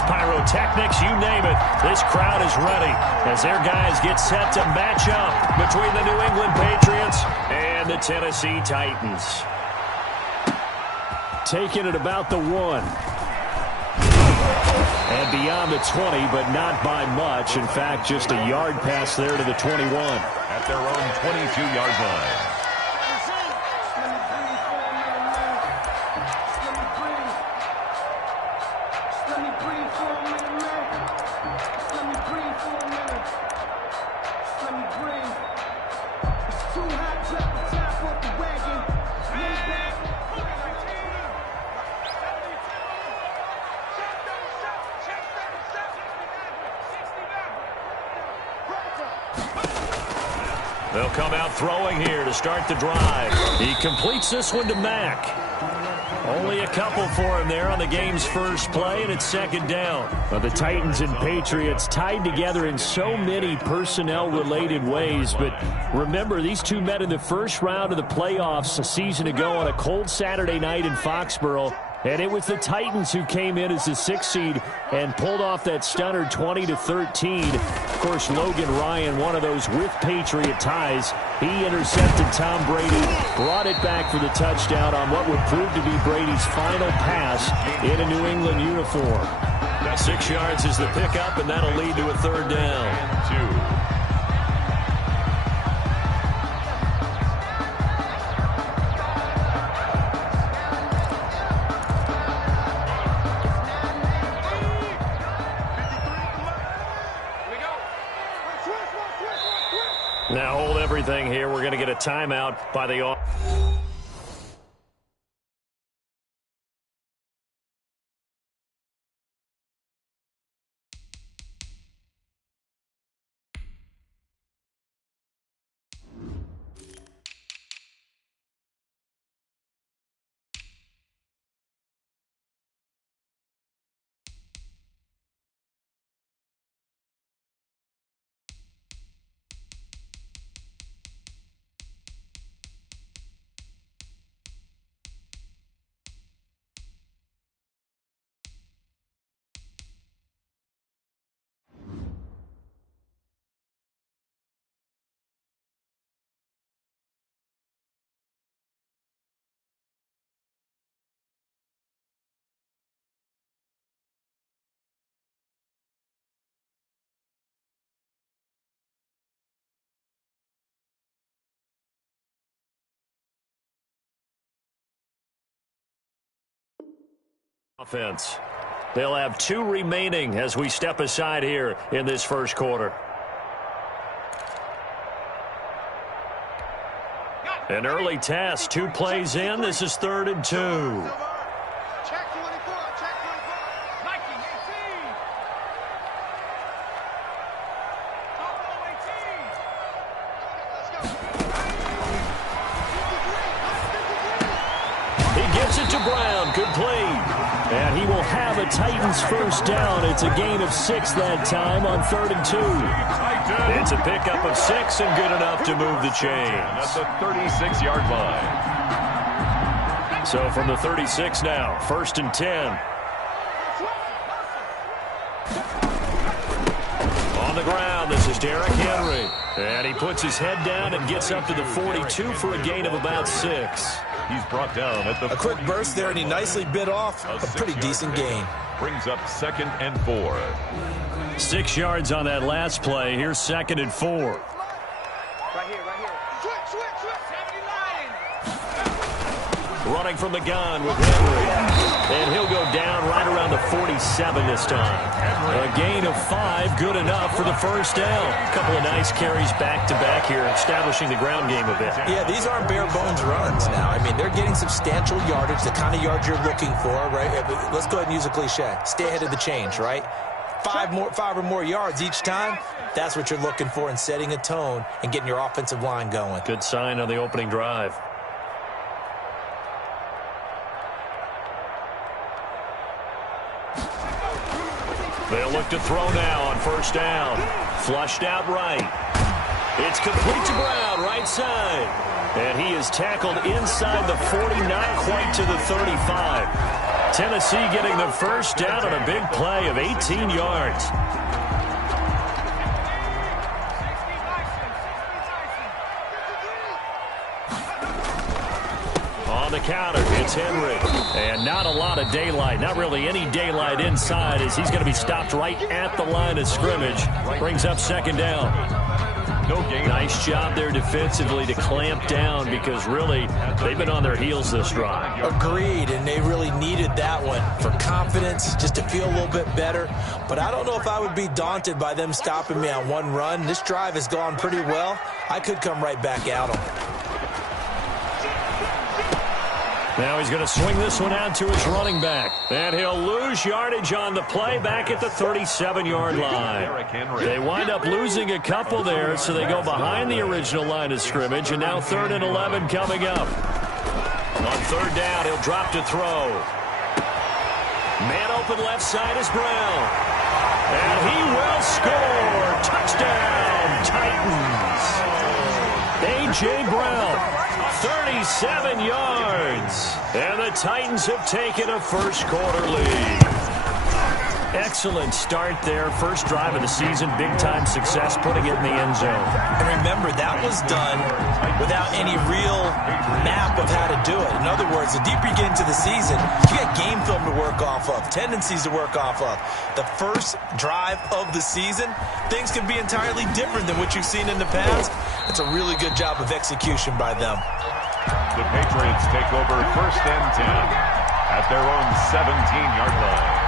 fireworks, pyrotechnics, you name it. This crowd is ready as their guys get set to match up between the New England Patriots and the Tennessee Titans. Taking it about the 1. And beyond the 20, but not by much. In fact, just a yard pass there to the 21. At their own 22-yard line. They'll come out throwing here to start the drive. He completes this one to Mack. Only a couple for him there on the game's first play, and it's second down. Well, the Titans and Patriots tied together in so many personnel-related ways, but remember, these two met in the first round of the playoffs a season ago on a cold Saturday night in Foxborough. And it was the Titans who came in as the 6th seed and pulled off that stunner 20-13. Of course, Logan Ryan, one of those with Patriot ties. He intercepted Tom Brady, brought it back for the touchdown on what would prove to be Brady's final pass in a New England uniform. 6 yards is the pickup, and that'll lead to a third down. 2. Now hold everything here. We're going to get a timeout by the offense. They'll have 2 remaining as we step aside here in this first quarter. An early test, 2 plays in. This is 3rd and 2. Check 24, check 24. Nike 18. Buffalo 18. He gives it to Brown. Complete. And he will have a Titans first down. It's a gain of 6 that time on 3rd and 2. It's a pickup of 6 and good enough to move the chains. At the 36-yard line. So from the 36 now, 1st and 10. On the ground, this is Derrick Henry. And he puts his head down and gets up to the 42 for a gain of about 6. He's brought down at the a quick burst there, and he nicely bit off a pretty decent gain. Brings up 2nd and 4. 6 yards on that last play. Here's 2nd and 4. Right here, right here. Switch. 79. Running from the gun with Henry. And he'll go down right around the 47 this time. A gain of 5, good enough for the first down. A couple of nice carries back-to-back here, establishing the ground game a bit. Yeah, these aren't bare-bones runs now. I mean, they're getting substantial yardage, the kind of yards you're looking for, right? Let's go ahead and use a cliche. Stay ahead of the change, right? 5 or more yards each time. That's what you're looking for in setting a tone and getting your offensive line going. Good sign on the opening drive. They'll look to throw now on 1st down. Flushed out right. It's complete to Brown, right side. And he is tackled inside the 40, not quite to the 35. Tennessee getting the first down on a big play of 18 yards. On the counter, it's Henry. And not a lot of daylight. Not really any daylight inside as he's going to be stopped right at the line of scrimmage. Brings up second down. No gain. Nice job there defensively to clamp down because really they've been on their heels this drive. Agreed, and they really needed that one for confidence, just to feel a little bit better. But I don't know if I would be daunted by them stopping me on one run. This drive has gone pretty well. I could come right back at them. Now he's going to swing this one out to his running back. And he'll lose yardage on the play back at the 37-yard line. They wind up losing a couple there, so they go behind the original line of scrimmage, and now 3rd and 11 coming up. On 3rd down, he'll drop to throw. Man open left side is Brown. And he will score. Touchdown, Titans. A.J. Brown. 37 yards. And the Titans have taken a first-quarter lead. Excellent start there. First drive of the season. Big-time success putting it in the end zone. And remember, that was done without any real map of how to do it. In other words, the deeper you get into the season, you got game film to work off of, tendencies to work off of. The first drive of the season, things can be entirely different than what you've seen in the past. It's a really good job of execution by them. The Patriots take over 1st and 10 at their own 17-yard line.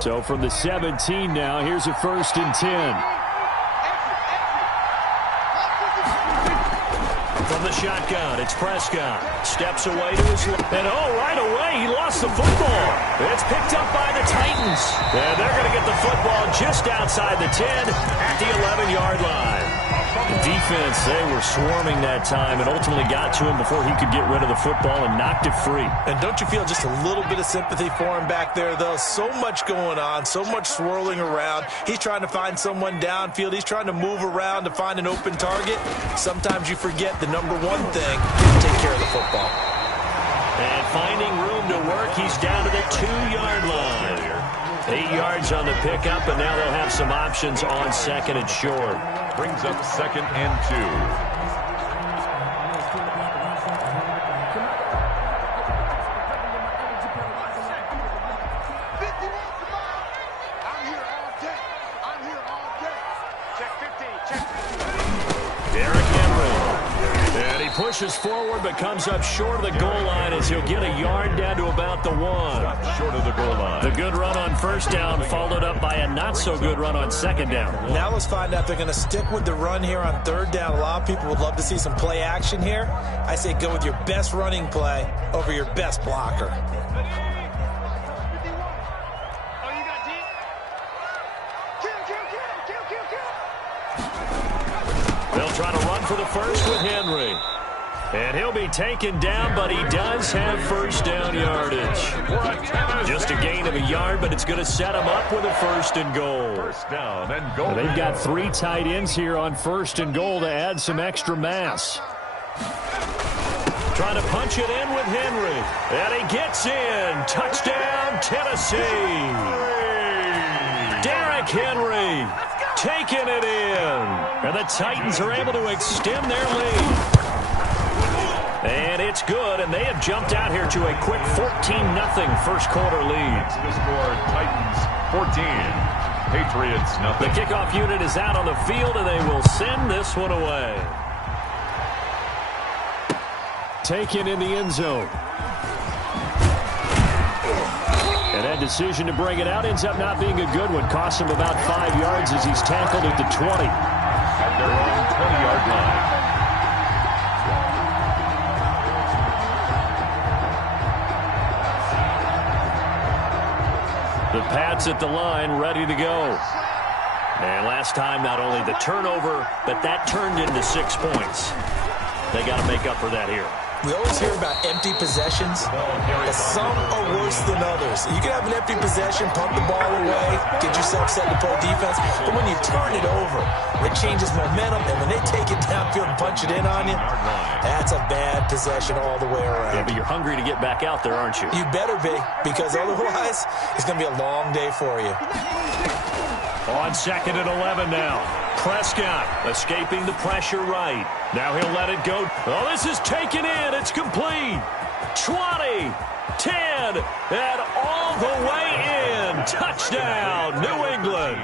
So from the 17 now, here's a 1st and 10. From the shotgun, it's Prescott. Steps away to his left. And right away, he lost the football. It's picked up by the Titans. And they're going to get the football just outside the 10 at the 11-yard line. The defense, they were swarming that time and ultimately got to him before he could get rid of the football and knocked it free. And don't you feel just a little bit of sympathy for him back there, though? So much going on, so much swirling around. He's trying to find someone downfield. He's trying to move around to find an open target. Sometimes you forget the number one thing, take care of the football. And finding room to work, he's down to the 2-yard line. 8 yards on the pickup, and now they'll have some options on 2nd and short. Brings up 2nd and 2. Pushes forward but comes up short of the goal line as he'll get a yard down to about the 1. Short of the goal line. The good run on 1st down followed up by a not-so-good run on 2nd down. Now let's find out if they're going to stick with the run here on 3rd down. A lot of people would love to see some play action here. I say go with your best running play over your best blocker. They'll try to run for the first with Henry. And he'll be taken down, but he does have 1st down yardage. Just a gain of a yard, but it's going to set him up with a 1st and goal. 1st down and goal. They've got 3 tight ends here on 1st and goal to add some extra mass. Trying to punch it in with Henry. And he gets in. Touchdown, Tennessee. Derrick Henry taking it in. And the Titans are able to extend their lead. And it's good, and they have jumped out here to a quick 14-0 first-quarter lead. The score, Titans 14, Patriots nothing. The kickoff unit is out on the field, and they will send this one away. Taken in the end zone. And that decision to bring it out ends up not being a good one. Costs him about 5 yards as he's tackled at the 20. At their own 20-yard line. The Pats at the line, ready to go. And last time, not only the turnover, but that turned into 6 points. They got to make up for that here. We always hear about empty possessions, but some are worse than others. You can have an empty possession, pump the ball away, get yourself set to play defense, but when you turn it over, it changes momentum, and when they take it downfield and punch it in on you, that's a bad possession all the way around. Yeah, but you're hungry to get back out there, aren't you? You better be, because otherwise, it's going to be a long day for you. On 2nd and 11 now. Prescott escaping the pressure right. Now he'll let it go. Oh, this is taken in. It's complete. 20, 10, and all the way in. Touchdown, New England.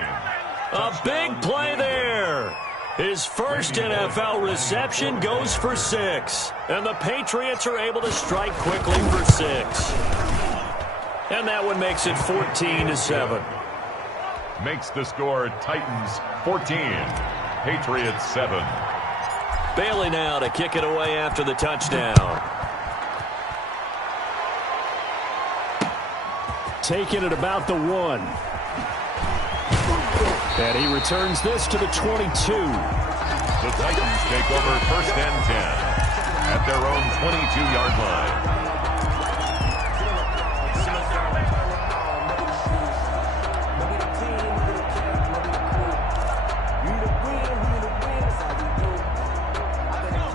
A big play there. His first NFL reception goes for 6. And the Patriots are able to strike quickly for 6. And that one makes it 14-7. Makes the score Titans 14, Patriots 7. Bailey now to kick it away after the touchdown. Taking it about the 1. And he returns this to the 22. The Titans take over 1st and 10 at their own 22-yard line.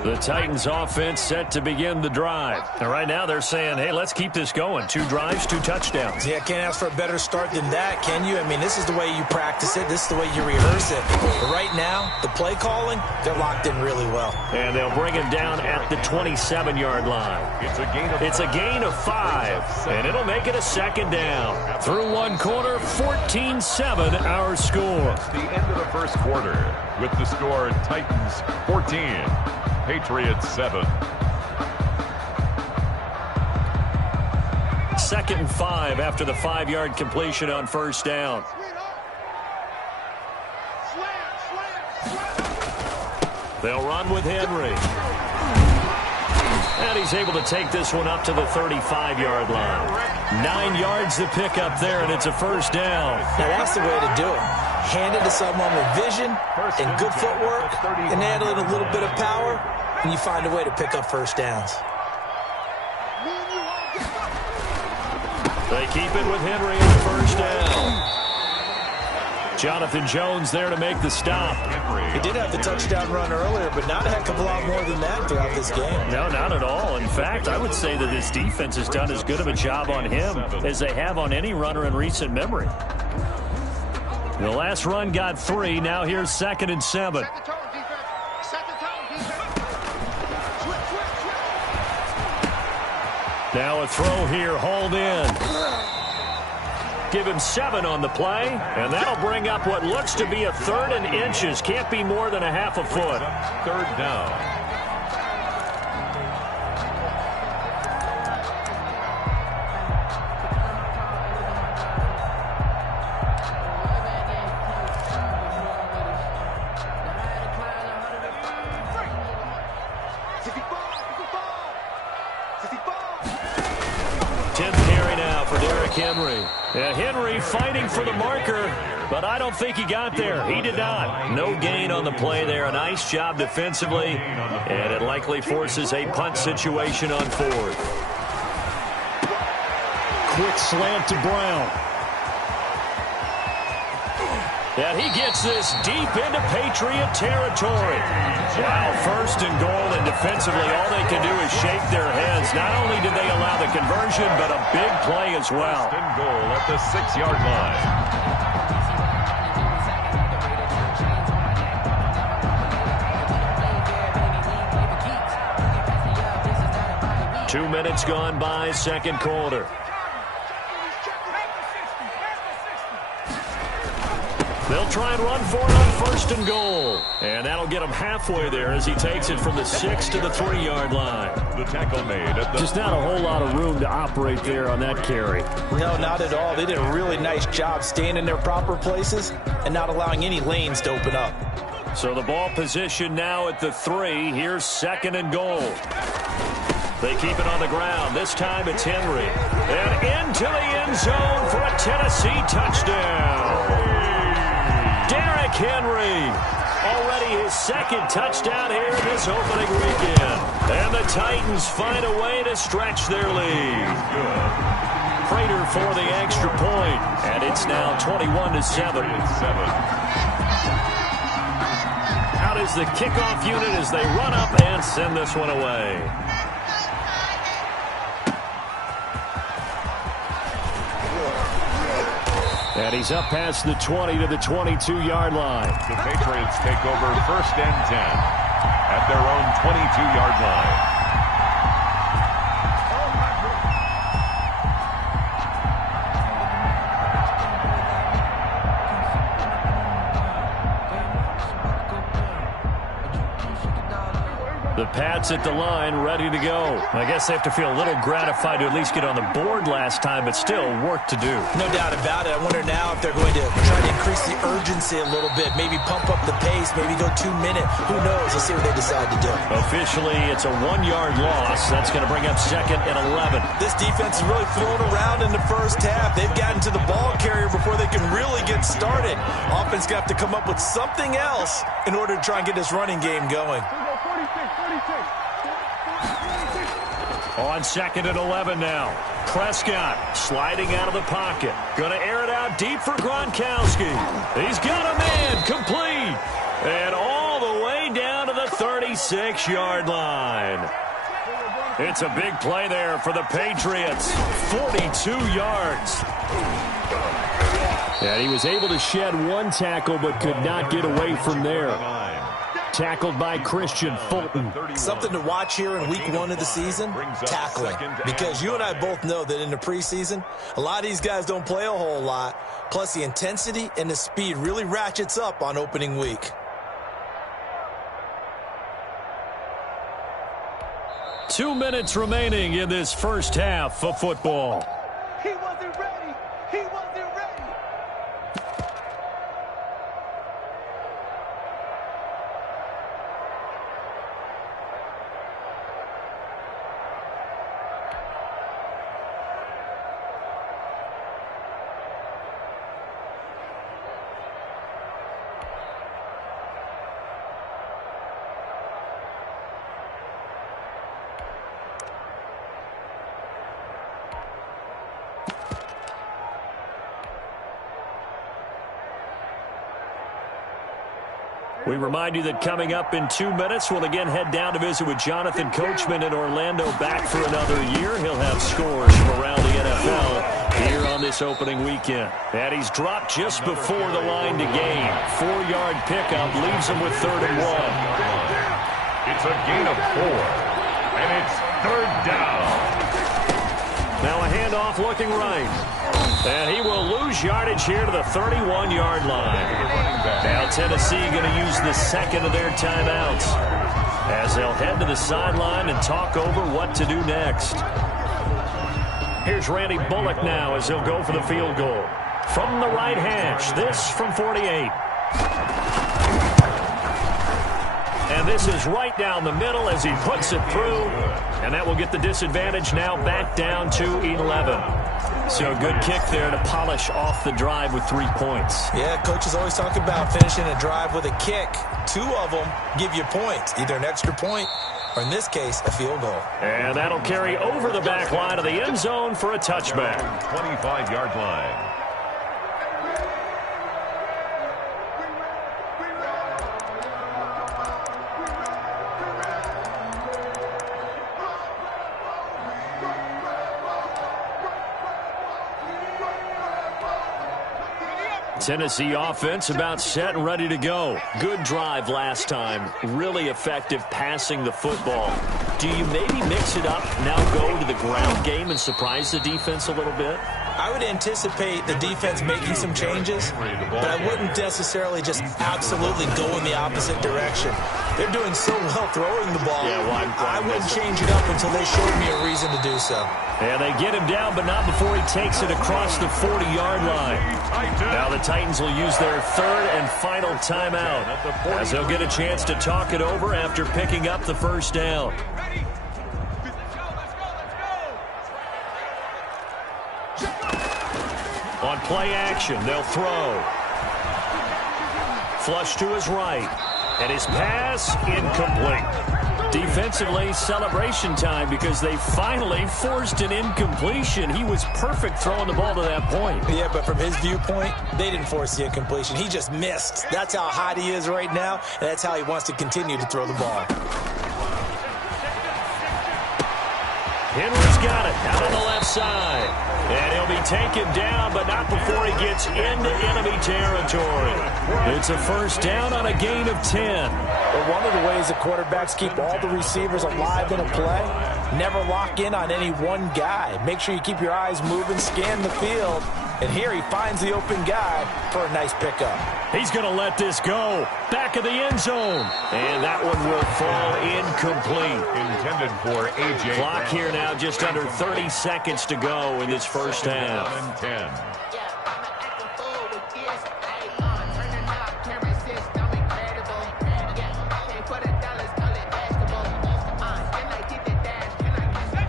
The Titans offense set to begin the drive. And right now they're saying, hey, let's keep this going. 2 drives, 2 touchdowns. Yeah, can't ask for a better start than that, can you? I mean, this is the way you practice it. This is the way you rehearse it. But right now, the play calling, they're locked in really well. And they'll bring him down at the 27-yard line. It's a gain of 5, and it'll make it a 2nd down. Through 1 quarter, 14-7 our score. The end of the 1st quarter with the score Titans 14. Patriots 7. 2nd and 5 after the 5-yard completion on 1st down. They'll run with Henry. And he's able to take this one up to the 35-yard line. 9 yards to pick up there, and it's a 1st down. Now that's the way to do it. Hand it to someone with vision and good footwork, and add in a little bit of power, and you find a way to pick up 1st downs. They keep it with Henry on 1st down. Jonathan Jones there to make the stop. He did have the touchdown run earlier, but not a heck of a lot more than that throughout this game. No, not at all. In fact, I would say that this defense has done as good of a job on him as they have on any runner in recent memory. The last run got 3. Now here's 2nd and 7. Set the tone, defense. Set the tone, defense. Switch. Now a throw here, hauled in. Give him 7 on the play, and that'll bring up what looks to be a 3rd and inches. Can't be more than a half a foot. 3rd down. Henry. Henry fighting for the marker, but I don't think he got there. He did not. No gain on the play there. A nice job defensively, and it likely forces a punt situation on 4th. Quick slant to Brown. And he gets this deep into Patriot territory. Wow, 1st and goal, and defensively all they can do is shake their heads. Not only did they allow the conversion, but a big play as well. 1st and goal at the 6-yard line. 2 minutes gone by, 2nd quarter. They'll try and run for it on 1st and goal. And that'll get him halfway there as he takes it from the 6 to the 3-yard line. The tackle made at the... Just not a whole lot of room to operate there on that carry. No, not at all. They did a really nice job staying in their proper places and not allowing any lanes to open up. So the ball position now at the 3. Here's 2nd and goal. They keep it on the ground. This time it's Henry. And into the end zone for a Tennessee touchdown. Derrick Henry, already his second touchdown here this opening weekend. And the Titans find a way to stretch their lead. Prater for the extra point, and it's now 21-7. Out is the kickoff unit as they run up and send this one away. And he's up past the 20 to the 22-yard line. The Patriots take over 1st and 10 at their own 22-yard line. The Pats at the line, ready to go. I guess they have to feel a little gratified to at least get on the board last time, but still work to do. No doubt about it. I wonder now if they're going to try to increase the urgency a little bit, maybe pump up the pace, maybe go 2 minutes. Who knows? Let's see what they decide to do. Officially, it's a 1-yard loss. That's going to bring up 2nd and 11. This defense is really thrown around in the first half. They've gotten to the ball carrier before they can really get started. Offense got to come up with something else in order to try and get this running game going. On 2nd and 11 now. Prescott sliding out of the pocket. Going to air it out deep for Gronkowski. He's got a man complete. And all the way down to the 36-yard line. It's a big play there for the Patriots. 42 yards. And he was able to shed one tackle but could not get away from there. Tackled by Christian Fulton. Something to watch here in week 1 of the season, tackling. Because you and I both know that in the preseason, a lot of these guys don't play a whole lot. Plus the intensity and the speed really ratchets up on opening week. Two minutes remaining in this first half of football. He wasn't ready. He wasn't ready. We remind you that coming up in 2 minutes, we'll again head down to visit with Jonathan Coachman in Orlando, back for another year. He'll have scores from around the NFL here on this opening weekend. And he's dropped just before the line to gain. 4-yard pickup leaves him with 3rd and 1. It's a gain of 4, and it's 3rd down. Now a handoff looking right. And he will lose yardage here to the 31-yard line. Now Tennessee going to use the 2nd of their timeouts as they'll head to the sideline and talk over what to do next. Here's Randy Bullock now as he'll go for the field goal. From the right hash, this from 48. And this is right down the middle as he puts it through. And that will get the disadvantage now back down to 11. So a good kick there to polish off the drive with 3 points. Yeah, coaches always talk about finishing a drive with a kick. 2 of them give you points, either an extra point or, in this case, a field goal. And that'll carry over the back line of the end zone for a touchback. 25-yard line. Tennessee offense about set and ready to go. Good drive last time. Really effective passing the football. Do you maybe mix it up, now go to the ground game and surprise the defense a little bit? I would anticipate the defense making some changes, but I wouldn't necessarily just absolutely go in the opposite direction. They're doing so well throwing the ball. Yeah, I wouldn't change it up until they showed me a reason to do so. And they get him down, but not before he takes it across the 40-yard line. Now the Titans will use their 3rd and final timeout as they'll get a chance to talk it over after picking up the first down. On play action, they'll throw. Flush to his right. And his pass incomplete. Defensively, celebration time because they finally forced an incompletion. He was perfect throwing the ball to that point. Yeah, but from his viewpoint, they didn't force the incompletion. He just missed. That's how hot he is right now, and that's how he wants to continue to throw the ball. Henry's got it out on the left side. And he'll be taken down, but not before he gets into enemy territory. It's a first down on a gain of 10. But one of the ways the quarterbacks keep all the receivers alive in a play, never lock in on any one guy. Make sure you keep your eyes moving, scan the field. And here he finds the open guy for a nice pickup. He's going to let this go. Back of the end zone. And that one will fall incomplete. Intended for A.J. Clock here now, just under 30 seconds to go in this first half. 10.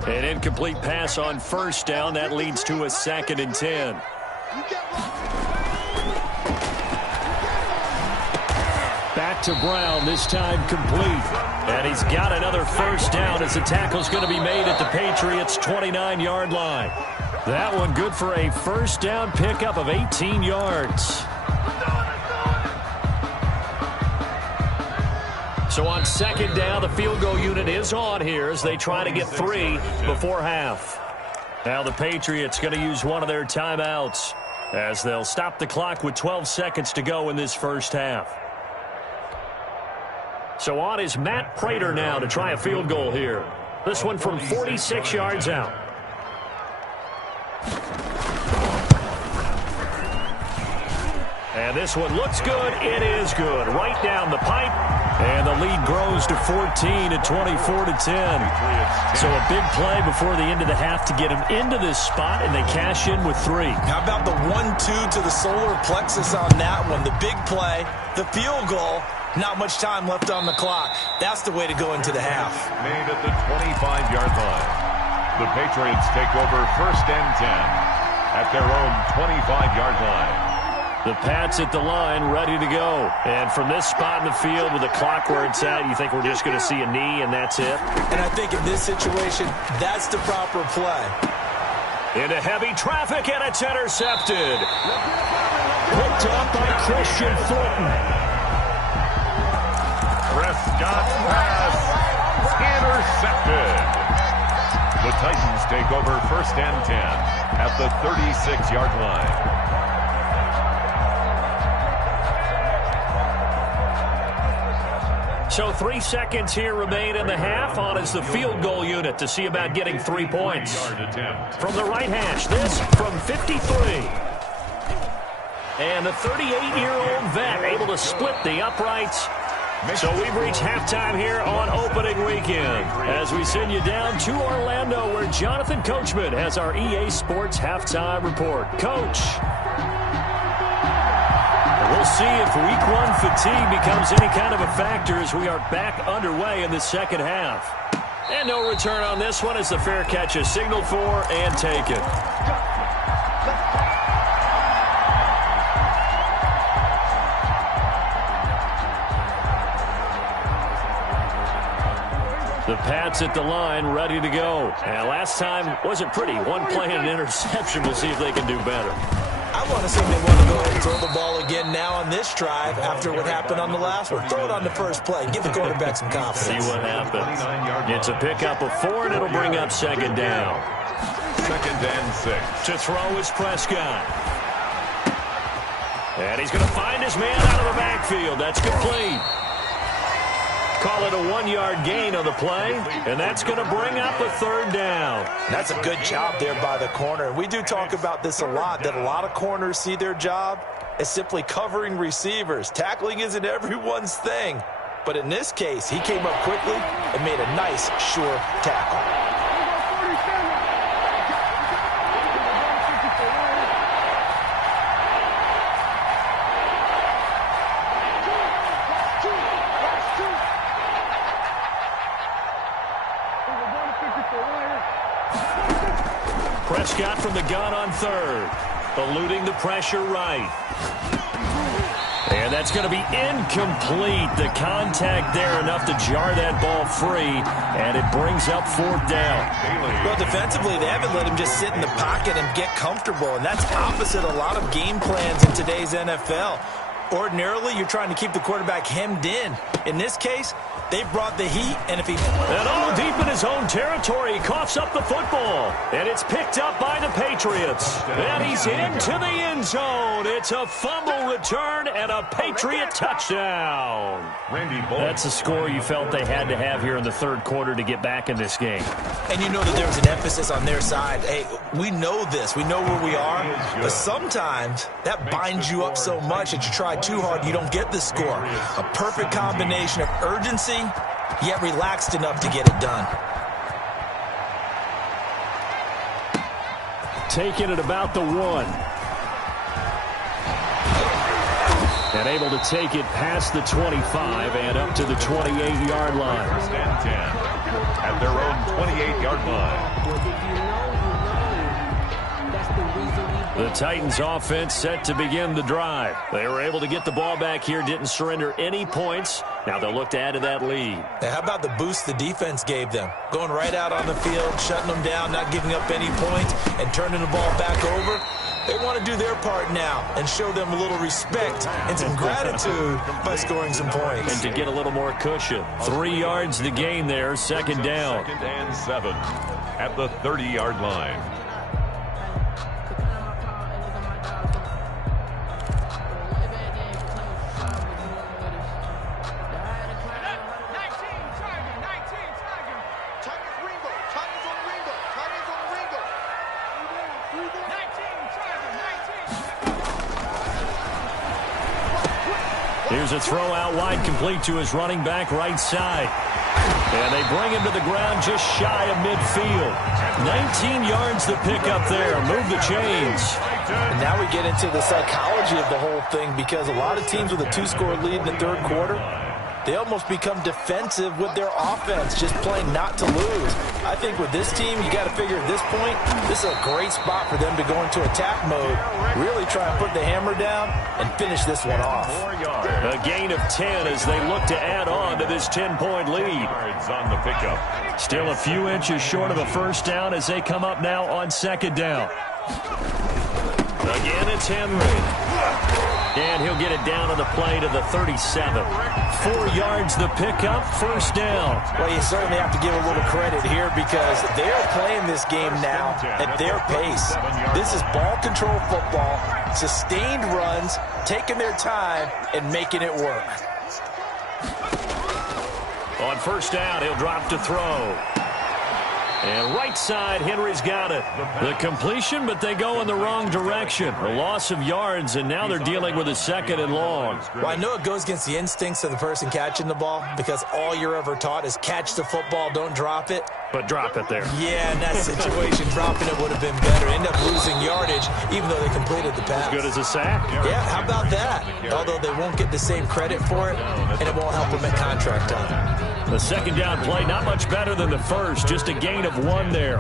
An incomplete pass on first down. That leads to a 2nd and 10. Back to Brown, this time complete. And he's got another first down as the tackle's going to be made at the Patriots' 29-yard line. That one good for a first down pickup of 18 yards. So on 2nd down, the field goal unit is on here as they try to get 3 before half. Now the Patriots going to use one of their timeouts as they'll stop the clock with 12 seconds to go in this first half. So on is Matt Prater now to try a field goal here. This one from 46 yards out. And this one looks good. It is good. Right down the pipe. And the lead grows to 14 at 24-10. So a big play before the end of the half to get him into this spot, and they cash in with 3. How about the 1-2 to the solar plexus on that one? The big play, the field goal, not much time left on the clock. That's the way to go into the half. Made at the 25-yard line. The Patriots take over 1st and 10 at their own 25-yard line. The Pats at the line, ready to go. And from this spot in the field with the clock where it's at, you think we're just going to see a knee and that's it? And I think in this situation, that's the proper play. Into heavy traffic, and it's intercepted. Picked up by Christian Thornton. Prescott's pass intercepted. The Titans take over 1st and 10 at the 36-yard line. So 3 seconds here remain in the half. On is the field goal unit to see about getting 3 points. From the right hash, this from 53. And the 38-year-old vet able to split the uprights. So we've reached halftime here on opening weekend as we send you down to Orlando where Jonathan Coachman has our EA Sports halftime report. Coach. We'll see if week 1 fatigue becomes any kind of a factor as we are back underway in the second half. And no return on this one as the fair catch is signaled for and taken. The Pats at the line, ready to go. And last time wasn't pretty. One play and an interception. We'll see if they can do better. I want to see if they want to go ahead and throw the ball again now on this drive after what happened on the last one. Throw it on the first play. Give the quarterback some confidence. See what happens. It's a pickup of 4, and it'll bring up 2nd down. 2nd and 6. To throw is Prescott. And he's going to find his man out of the backfield. That's complete. Call it a 1-yard gain on the play, and that's going to bring up a 3rd down. That's a good job there by the corner. And we do talk about this a lot, that a lot of corners see their job as simply covering receivers. Tackling isn't everyone's thing. But in this case, he came up quickly and made a nice, sure tackle. Prescott from the gun on 3rd. Eluding the pressure right. And that's going to be incomplete. The contact there enough to jar that ball free, and it brings up 4th down. Well, defensively, they haven't let him just sit in the pocket and get comfortable, and that's opposite a lot of game plans in today's NFL. Ordinarily, you're trying to keep the quarterback hemmed in. In this case, they brought the heat, and if he... And all deep in his own territory, he coughs up the football. And it's picked up by the Patriots. And he's into the end zone. It's a fumble return and a Patriot touchdown. That's a score you felt they had to have here in the 3rd quarter to get back in this game. And you know that there was an emphasis on their side. Hey, we know this. We know where we are. But sometimes that binds you up so much that you try too hard, you don't get the score. A perfect combination of urgency, yet relaxed enough to get it done. Taking it about the 1. And able to take it past the 25 and up to the 28-yard line. 1st and 10 at their own 28-yard line. The Titans offense set to begin the drive. They were able to get the ball back here, didn't surrender any points. Now they'll look to add to that lead. Now, how about the boost the defense gave them? Going right out on the field, shutting them down, not giving up any points, and turning the ball back over. They want to do their part now and show them a little respect and some gratitude by scoring some points. And to get a little more cushion. 3 yards the gain there, 2nd down. 2nd and 7 at the 30-yard line. Here's a throw out wide, complete to his running back right side. And they bring him to the ground just shy of midfield. 19 yards the pick up there. Move the chains. And now we get into the psychology of the whole thing, because a lot of teams with a 2-score lead in the 3rd quarter, they almost become defensive with their offense, just playing not to lose. I think with this team, you got to figure at this point, this is a great spot for them to go into attack mode, really try and put the hammer down and finish this one off. A gain of 10 as they look to add on to this 10-point lead. On the pickup. Still a few inches short of a 1st down as they come up now on 2nd down. Again, it's Henry. And he'll get it down on the play to the 37. 4 yards the pickup, 1st down. Well, you certainly have to give a little credit here, because they're playing this game now at their pace. This is ball control football, sustained runs, taking their time and making it work. On 1st down, he'll drop to throw. And right side, Henry's got it. The completion, but they go in the wrong direction. A loss of yards, and now they're dealing with a 2nd and long. Well, I know it goes against the instincts of the person catching the ball, because all you're ever taught is catch the football, don't drop it. But drop it there. Yeah, in that situation, dropping it would have been better. End up losing yardage, even though they completed the pass. As good as a sack. Yeah, how about that? Although they won't get the same credit for it, and it won't help them at contract time. The 2nd down play, not much better than the 1st, just a gain of 1 there.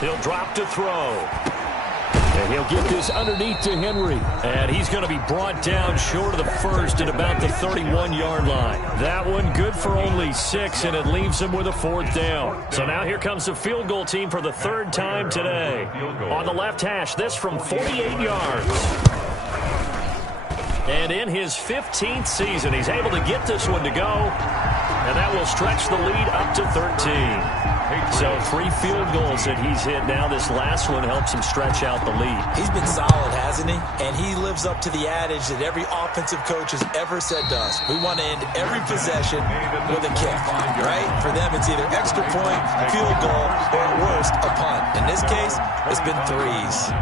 He'll drop to throw. And he'll get this underneath to Henry. And he's going to be brought down short of the 1st at about the 31-yard line. That one good for only 6, and it leaves him with a 4th down. So now here comes the field goal team for the 3rd time today. On the left hash, this from 48 yards. And in his 15th season, he's able to get this one to go. And that will stretch the lead up to 13. So 3 field goals that he's hit now. This last one helps him stretch out the lead. He's been solid, hasn't he? And he lives up to the adage that every offensive coach has ever said to us. We want to end every possession with a kick, right? For them, it's either extra point, field goal, or at worst, a punt. In this case, it's been 3s.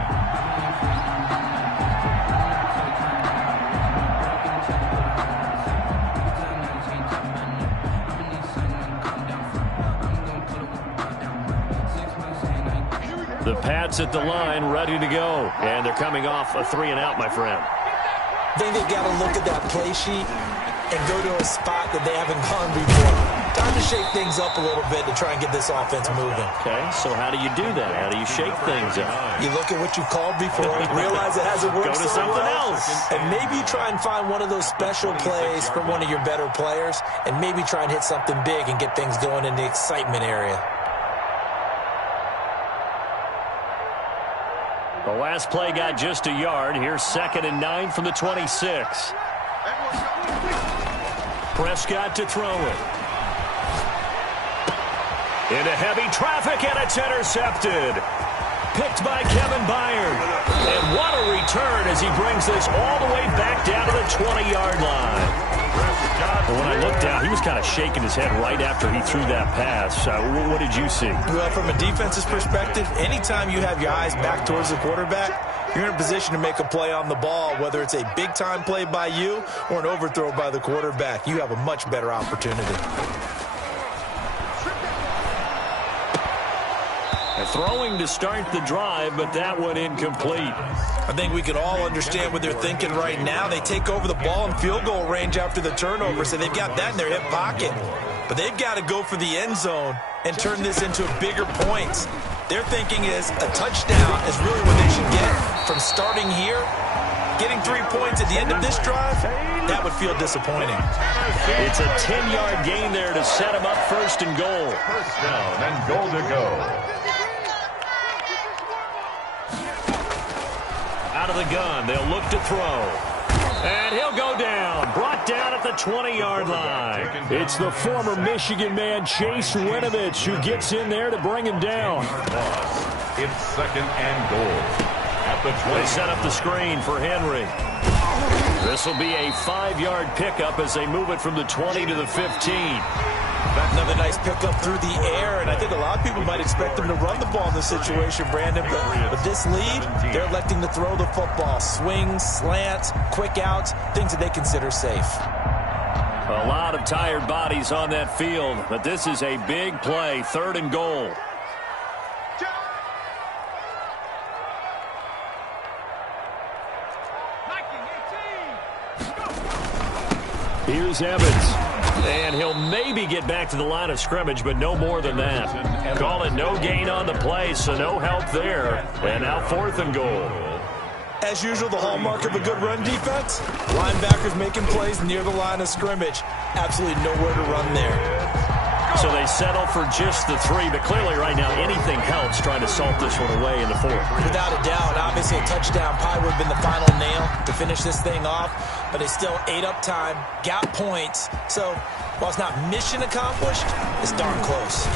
The Pats at the line, ready to go. And they're coming off a 3-and-out, my friend. I think they've got to look at that play sheet and go to a spot that they haven't gone before. Time to shake things up a little bit to try and get this offense moving. Okay, so how do you do that? How do you shake things up? You look at what you called before, realize it hasn't worked. Go to something else. And maybe try and find one of those special plays from one of your better players, and maybe try and hit something big and get things going in the excitement area. The last play got just a yard. Here's 2nd and 9 from the 26. Prescott to throw it. Into heavy traffic, and it's intercepted. Picked by Kevin Byard. And what a return as he brings this all the way back down to the 20-yard line. When I looked down, he was kind of shaking his head right after he threw that pass. What did you see? Well, from a defense's perspective, anytime you have your eyes back towards the quarterback, you're in a position to make a play on the ball, whether it's a big-time play by you or an overthrow by the quarterback. You have a much better opportunity. Throwing to start the drive, but that one incomplete. I think we can all understand what they're thinking right now. They take over the ball in field goal range after the turnover, so they've got that in their hip pocket. But they've got to go for the end zone and turn this into bigger points. Their thinking is a touchdown is really what they should get from starting here. Getting 3 points at the end of this drive, that would feel disappointing. It's a 10-yard gain there to set them up 1st and goal. First down and goal to go. Out of the gun, they'll look to throw. And he'll go down. Brought down at the 20-yard line. It's the former Michigan man, Chase Winovich, who gets in there to bring him down. It's 2nd and goal. At the 20. They set up the screen for Henry. This will be a 5-yard pickup as they move it from the 20 to the 15. Another nice pickup through the air, and I think a lot of people might expect them to run the ball in this situation, Brandon. But with this lead, they're electing to throw the football. Swings, slants, quick outs, things that they consider safe. A lot of tired bodies on that field, but this is a big play, 3rd and goal. Here's Evans. And he'll maybe get back to the line of scrimmage, but no more than that. Call it no gain on the play, so no help there. And now 4th and goal. As usual, the hallmark of a good run defense, linebackers making plays near the line of scrimmage. Absolutely nowhere to run there. So they settle for just the 3, but clearly right now anything helps trying to salt this one away in the 4th. Without a doubt, obviously a touchdown probably would have been the final nail to finish this thing off, but they still ate up time, got points. So while it's not mission accomplished, it's darn close.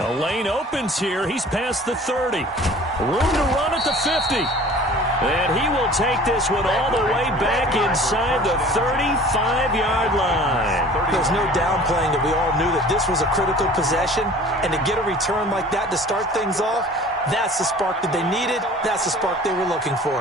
A lane opens here. He's past the 30. Room to run at the 50. And he will take this one all the way back inside the 35-yard line. There's no downplaying that we all knew that this was a critical possession, and to get a return like that to start things off, that's the spark that they needed. That's the spark they were looking for.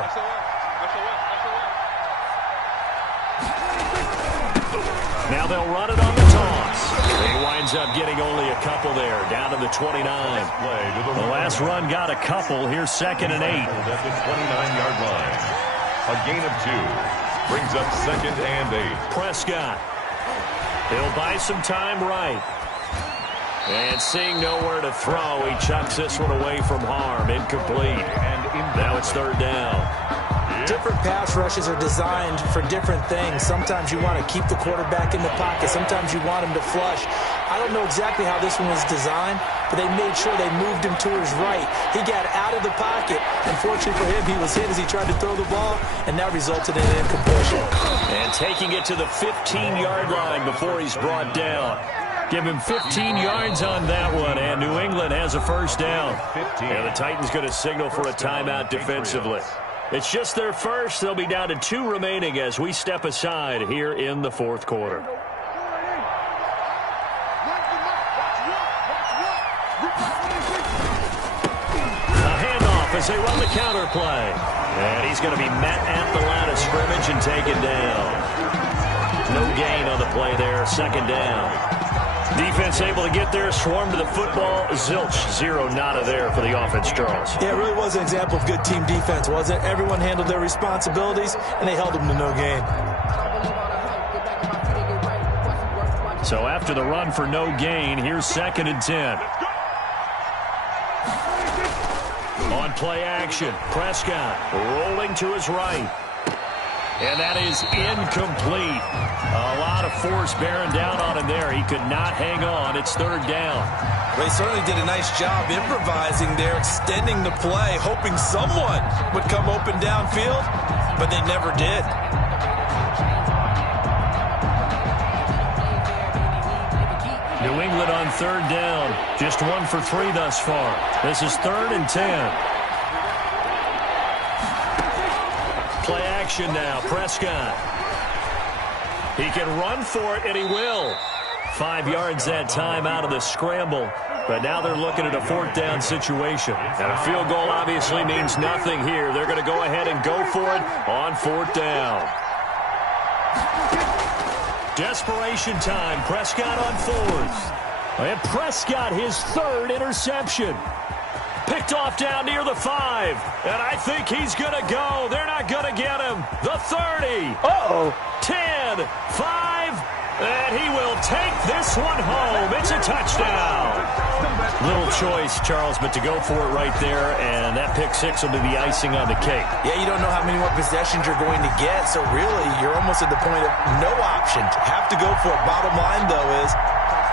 Now they'll run it on the toss. He winds up getting only a couple there, down to the 29. The last run got a couple. Here's 2nd and 8. At the 29-yard line. A gain of 2. Brings up 2nd and 8. Prescott. He'll buy some time right. And seeing nowhere to throw, he chucks this one away from harm. Incomplete. Now it's 3rd down. Different pass rushes are designed for different things. Sometimes you want to keep the quarterback in the pocket. Sometimes you want him to flush. I don't know exactly how this one was designed, but they made sure they moved him to his right. He got out of the pocket. Unfortunately for him, he was hit as he tried to throw the ball, and that resulted in an incompletion. And taking it to the 15-yard line before he's brought down. Give him 15 yards on that one, and New England has a 1st down. And the Titans going to signal for a timeout defensively. It's just their first. They'll be down to 2 remaining as we step aside here in the 4th quarter. A handoff as they run the counter play. And he's going to be met at the line of scrimmage and taken down. No gain on the play there, 2nd down. Defense able to get there, swarm to the football. Zilch, zero, nada there for the offense, Charles. Yeah, it really was an example of good team defense, wasn't it? Everyone handled their responsibilities, and they held them to no gain. So after the run for no gain, here's 2nd and 10. On play action, Prescott rolling to his right. And that is incomplete. A lot of force bearing down on him there. He could not hang on. It's 3rd down. They certainly did a nice job improvising there, extending the play, hoping someone would come open downfield, but they never did. New England on 3rd down. Just 1 for 3 thus far. This is 3rd and 10. Play action now. Prescott. He can run for it, and he will. 5 yards that time out of the scramble. But now they're looking at a 4th down situation. And a field goal obviously means nothing here. They're going to go ahead and go for it on 4th down. Desperation time. Prescott on 4th. And Prescott, his 3rd interception. Picked off down near the 5. And I think he's going to go. They're not going to get him. The 30. Uh-oh. 10, 5. And he will take this one home. It's a touchdown. Little choice, Charles, but to go for it right there, and that pick 6 will be the icing on the cake. Yeah, you don't know how many more possessions you're going to get, so really you're almost at the point of no option. Have to go for it. Bottom line, though, is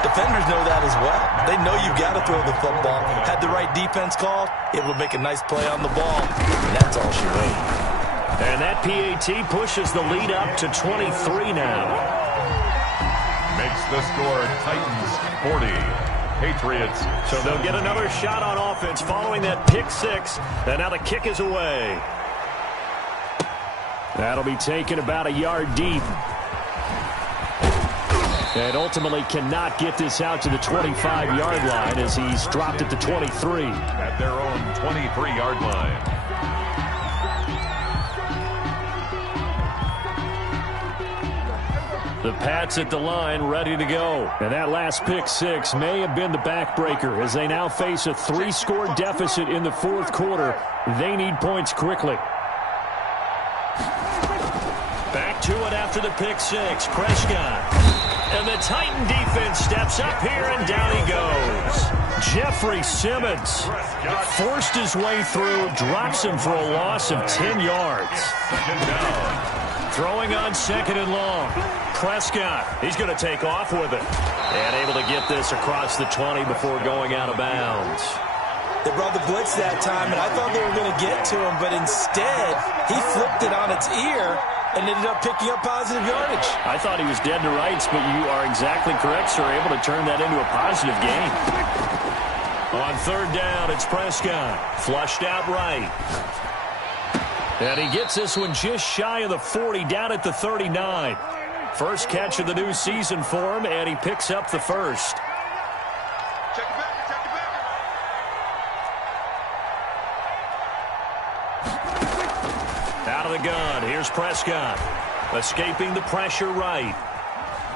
defenders know that as well. They know you've got to throw the football. Had the right defense call, able to make a nice play on the ball, and that's all she wrote. And that PAT pushes the lead up to 23 now. Makes the score Titans 40, Patriots. So they'll get another shot on offense following that pick 6. And now the kick is away. That'll be taken about a yard deep. And ultimately cannot get this out to the 25-yard line as he's dropped at the 23. At their own 23-yard line. The Pats at the line, ready to go. And that last pick 6 may have been the backbreaker as they now face a 3-score deficit in the 4th quarter. They need points quickly. Back to it after the pick 6. Prescott. And the Titan defense steps up here, and down he goes. Jeffrey Simmons forced his way through, drops him for a loss of 10 yards. 2nd down. Throwing on 2nd and long. Prescott, he's going to take off with it. And able to get this across the 20 before going out of bounds. They brought the blitz that time, and I thought they were going to get to him, but instead, he flipped it on its ear and ended up picking up positive yardage. I thought he was dead to rights, but you are exactly correct, sir. Able to turn that into a positive gain. On 3rd down, it's Prescott. Flushed out right. And he gets this one just shy of the 40, down at the 39. First catch of the new season for him, and he picks up the 1st. Check it back, check it back. Out of the gun, here's Prescott. Escaping the pressure right.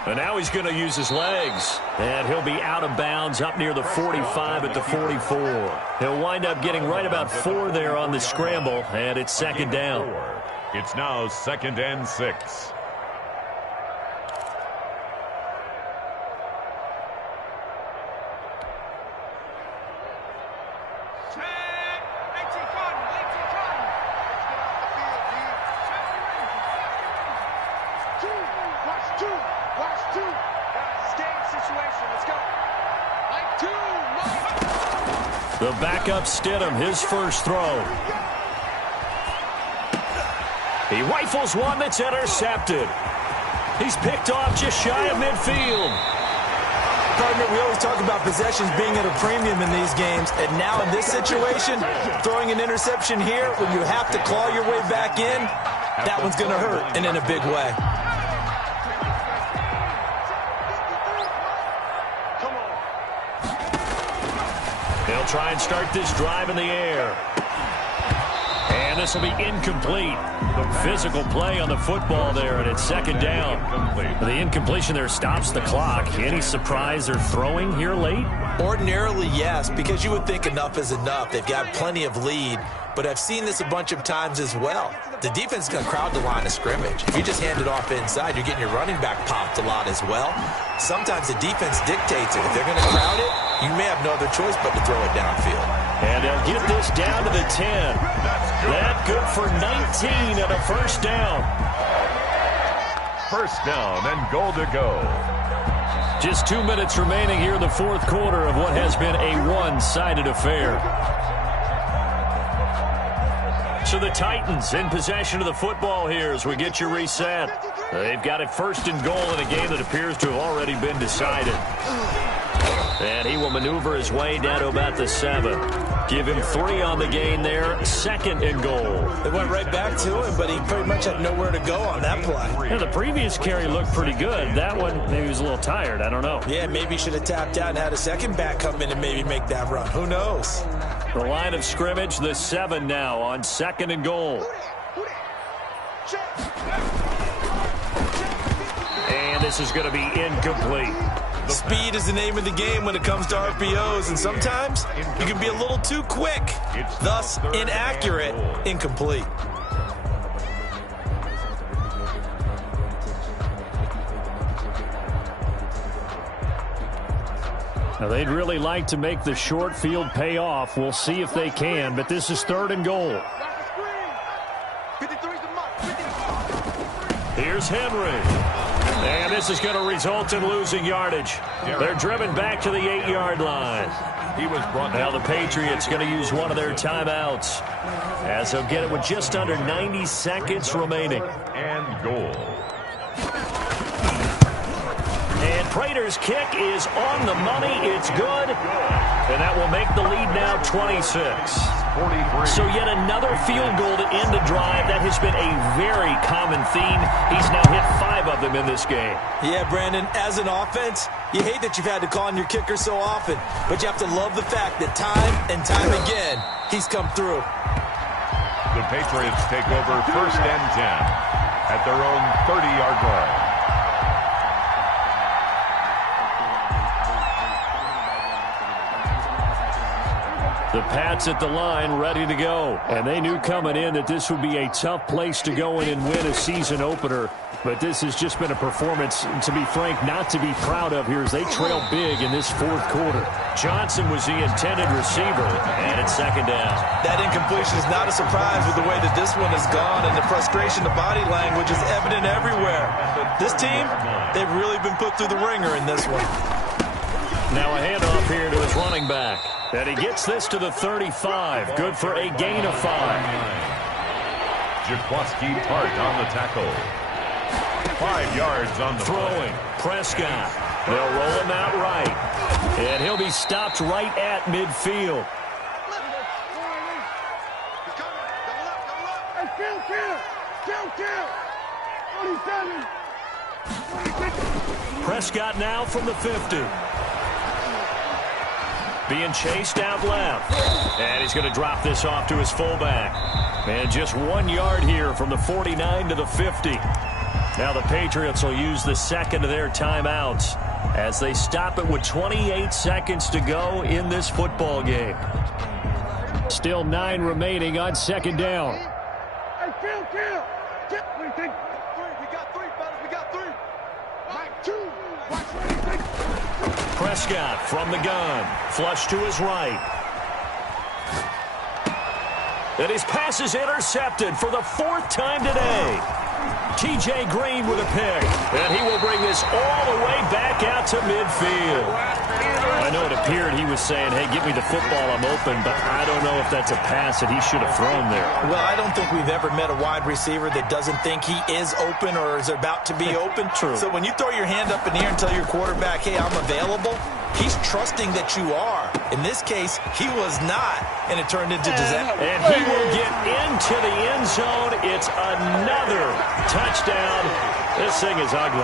And now he's going to use his legs. And he'll be out of bounds up near the 45 at the 44. He'll wind up getting right about 4 there on the scramble, and it's 2nd down. It's now 2nd and 6. The backup Stidham, his first throw. He rifles one that's intercepted. He's picked off just shy of midfield. Partner, we always talk about possessions being at a premium in these games, and now in this situation, throwing an interception here when you have to claw your way back in, that one's going to hurt, and in a big way. They'll try and start this drive in the air. And this will be incomplete. Physical play on the football there, and it's second down. The incompletion there stops the clock. Any surprise they're throwing here late? Ordinarily, yes, because you would think enough is enough. They've got plenty of lead, but I've seen this a bunch of times as well. The defense is going to crowd the line of scrimmage. If you just hand it off inside, you're getting your running back popped a lot as well. Sometimes the defense dictates it. If they're going to crowd it, you may have no other choice but to throw it downfield. And they'll get this down to the 10. That good for 19 and a first down. First down and goal to go. Just 2 minutes remaining here in the fourth quarter of what has been a one-sided affair. So the Titans in possession of the football here as we get you reset. They've got it first and goal in a game that appears to have already been decided. And he will maneuver his way down to about the 7. Give him 3 on the gain there. Second and goal. They went right back to him, but he pretty much had nowhere to go on that play. Yeah, the previous carry looked pretty good. That one, maybe he was a little tired. I don't know. Yeah, maybe he should have tapped out and had a second back come in and maybe make that run. Who knows? The line of scrimmage, the 7 now on second and goal. And this is going to be incomplete. Speed is the name of the game when it comes to RPOs, and sometimes you can be a little too quick, thus inaccurate, incomplete. Now, they'd really like to make the short field pay off. We'll see if they can, but this is third and goal. Here's Henry. And this is going to result in losing yardage. They're driven back to the 8-yard line. Now the Patriots going to use one of their timeouts as they'll get it with just under 90 seconds remaining. And goal. And Prater's kick is on the money. It's good. And that will make the lead now 26. 43. So yet another field goal to end the drive. That has been a very common theme. He's now hit 5 of them in this game. Yeah, Brandon, as an offense, you hate that you've had to call on your kicker so often, but you have to love the fact that time and time again, he's come through. The Patriots take over first and 10 at their own 30-yard line. The Pats at the line ready to go. And they knew coming in that this would be a tough place to go in and win a season opener. But this has just been a performance, to be frank, not to be proud of here as they trail big in this fourth quarter. Johnson was the intended receiver, and it's second down. That incompletion is not a surprise with the way that this one has gone, and the frustration, the body language is evident everywhere. This team, they've really been put through the ringer in this one. Now a handoff here to his running back. And he gets this to the 35. Good for a gain of 5. Jaquaski Tart on the tackle. 5 yards on the throwing. Prescott. They'll roll him out right. And he'll be stopped right at midfield. Prescott now from the 50. Being chased out left. And he's going to drop this off to his fullback. And just 1 yard here from the 49 to the 50. Now the Patriots will use the second of their timeouts as they stop it with 28 seconds to go in this football game. Still 9 remaining on second down. Hey, Phil. We got 3, fellas. We got 3. Mike, 2. Watch ready. Prescott from the gun. Flush to his right. And his pass is intercepted for the 4th time today. T.J. Green with a pick. And he will bring this all the way back out to midfield. I know it appeared he was saying, hey, give me the football, I'm open, but I don't know if that's a pass that he should have thrown there. Well, I don't think we've ever met a wide receiver that doesn't think he is open or is about to be open. True. So when you throw your hand up in the air and tell your quarterback, hey, I'm available, he's trusting that you are. In this case, he was not, and it turned into disaster. And he will get into the end zone. It's another touchdown. This thing is ugly.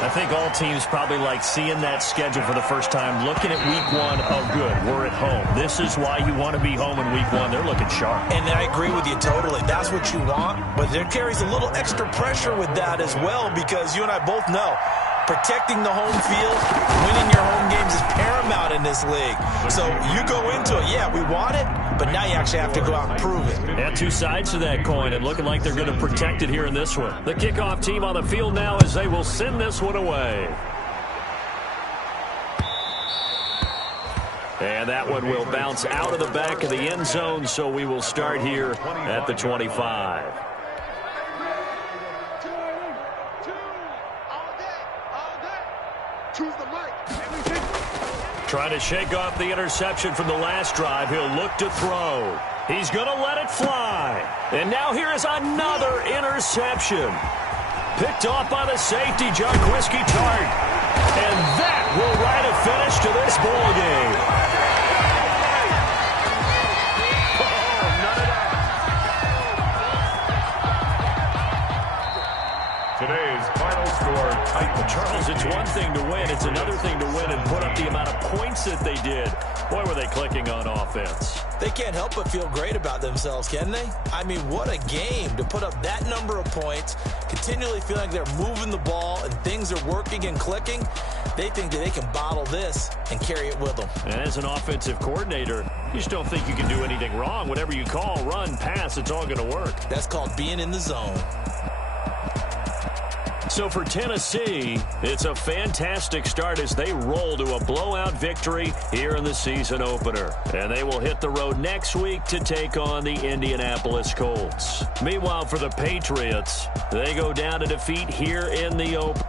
I think all teams probably like seeing that schedule for the first time, looking at week one. Oh, good, we're at home. This is why you want to be home in week one. They're looking sharp. And I agree with you totally. That's what you want. But there carries a little extra pressure with that as well, because you and I both know protecting the home field, winning your home games is paramount in this league. So you go into it, yeah, we want it, but now you actually have to go out and prove it. Yeah, two sides to that coin, and looking like they're going to protect it here in this one. The kickoff team on the field now as they will send this one away. And that one will bounce out of the back of the end zone, so we will start here at the 25. Trying to shake off the interception from the last drive. He'll look to throw. He's going to let it fly. And now here is another interception. Picked off by the safety, John Whiskey Tart. And that will write a finish to this ball game. Today's final score, Titans. Charles, it's one thing to win. It's another thing to win and put up the amount of points that they did. Boy, were they clicking on offense. They can't help but feel great about themselves, can they? I mean, what a game to put up that number of points, continually feeling like they're moving the ball and things are working and clicking. They think that they can bottle this and carry it with them. And as an offensive coordinator, you just don't think you can do anything wrong. Whatever you call, run, pass, it's all going to work. That's called being in the zone. So for Tennessee, it's a fantastic start as they roll to a blowout victory here in the season opener. And they will hit the road next week to take on the Indianapolis Colts. Meanwhile, for the Patriots, they go down to defeat here in the open.